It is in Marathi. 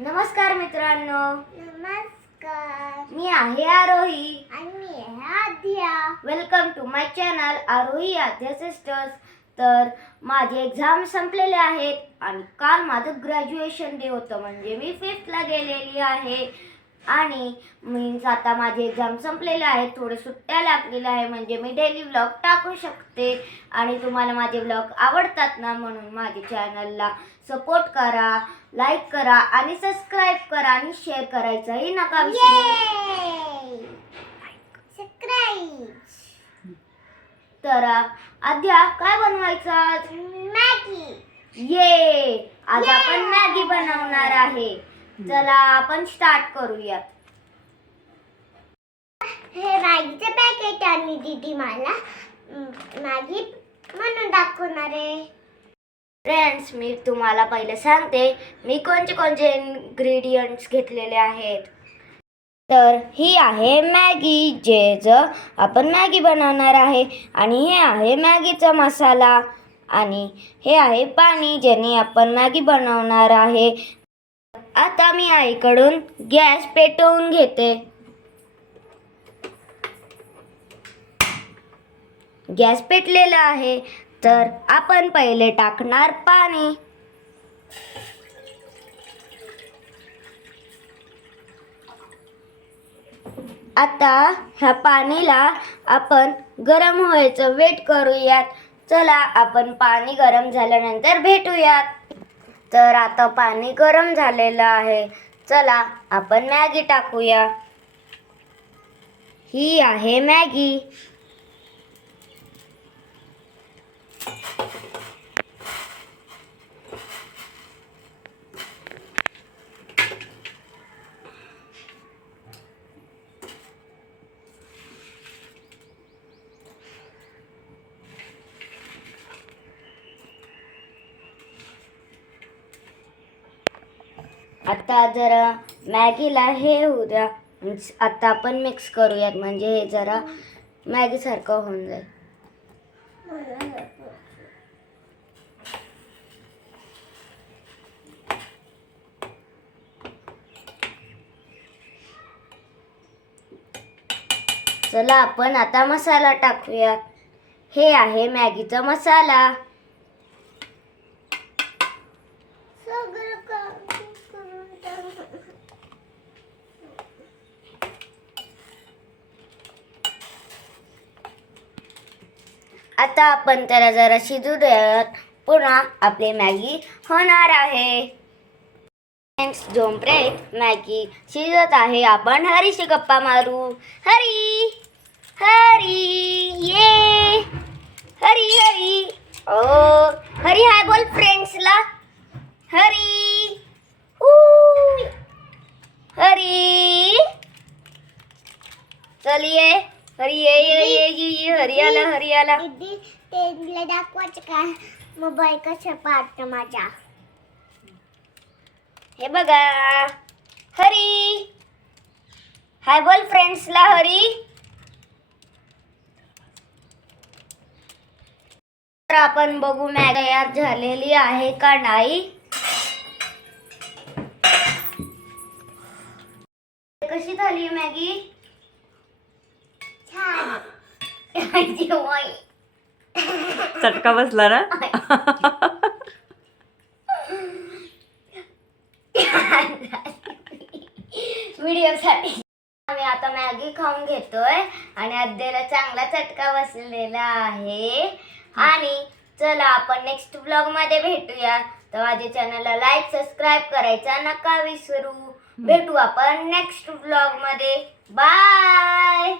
नमस्कार मित्रांनो. नमस्कार. मी आहे आरोही आणि मी आहे Aadya. Welcome to my channel Aarohi Aadya sisters. तर माझे एक्झाम संपलेले आहेत आणि काल माझं ग्रॅज्युएशन डे होतं, म्हणजे मी 5th ला गेलेली आहे आणि मीन्स आता माझे एक्झाम संपलेले आहेत, थोडे सुट्ट्या लागलेल्या आहे, म्हणजे मी डेली व्लॉग टाकू शकते. आणि तुम्हाला माझे व्लॉग आवडतात ना, म्हणून माझ्या चॅनलला सपोर्ट करा, लाईक करा आणि सबस्क्राईब करा आणि शेअर करायचंही नका विसरू. सबस्क्राईब. तर आद्या काय बनवायचं आज? मॅगी. आज आपण मॅगी बनवणार आहे. चला आपण स्टार्ट करूयात. हे मॅगीचं पॅकेट आणि दीदी मला मॅगी म्हणून दाखवणार आहे. फ्रेंड्स, मी तुम्हाला पहिले सांगते मी कोणते इन्ग्रेडियंट्स घेतलेले आहेत. तर ही आहे मॅगी, जे आपण मॅगी बनवणार आहे, आणि हे आहे मॅगीचा मसाला, आणि हे आहे पाणी ज्याने आपण मॅगी बनवणार आहे. आता मी आईकडून गॅस पेटवून घेते. गॅस पेटलेला आहे, तर आपण पहिले टाकणार पाणी. आता ह्या पाणीला आपण गरम व्हायचं वेट करूयात. चला आपण पाणी गरम झाल्यानंतर भेटूयात. तर आता पाणी गरम झालेलं आहे. चला आपण मॅगी टाकूया. ही आहे मॅगी. आता जरा मॅगीला हे होऊ द्या. आता आपण मिक्स करूयात, म्हणजे हे जरा मॅगी सारखं होऊन जाईल. चला आपण आता मसाला टाकूया. हे आहे मॅगीचा मसाला. आता आपण त्याला जरा शिजू द्यात. पुन्हा आपली मॅगी होणार आहे. जोपर्यंत मॅगी शिजत आहे, आपण हरीशी गप्पा मारू. हरी हरी ये हरी हरी. ओ हरी हाय बोल फ्रेंड्सला. हरी हरी. चलिए हरी ये हरी आला. दीदी ते दाखवायचं का मोबाईल कसं पाहतो माझा? हे बघा. हरी हाय बोल फ्रेंड्सला. हरी. तर आपण बघू मॅगी तयार झालेली आहे का नाही. कशी झाली मॅगी? छान. चटका बसला ना. व्हिडिओसाठी आम्ही आता मॅगी खाऊन घेतोय आणि आद्याला चांगला चटका बसलेला आहे. आणि चला आपण नेक्स्ट ब्लॉग मध्ये भेटूया. तर माझ्या चॅनलला लाईक सबस्क्राईब करायचा नका विसरू. भेटू आपण नेक्स्ट ब्लॉग मध्ये. बाय.